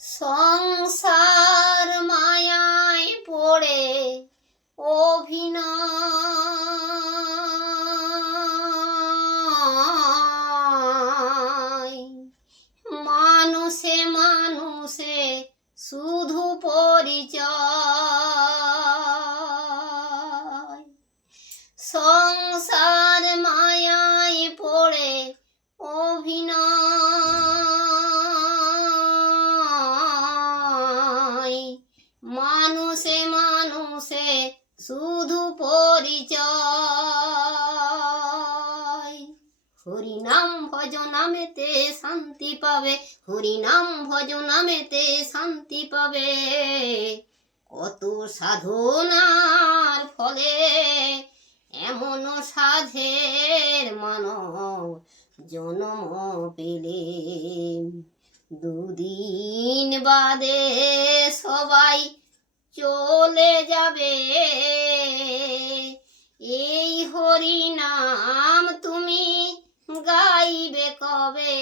সংসার মায়ায় পড়ে অভিনয়, মানুষে মানুষে শুধু পরিচয়। সংসার মায়ায় পড়ে অভিনয়, মানুষে মানুষে শুধু পরিচয়। হরিনাম ভজনামেতে শান্তি পাবে, হরিনাম ভজনামেতে শান্তি পাবে। কত সাধনার ফলে এমন সাধের মানব জন্ম পেলে। দুদিন বাদে সবাই চলে যাবে, এই হরি নাম তুমি গাইবে কবে?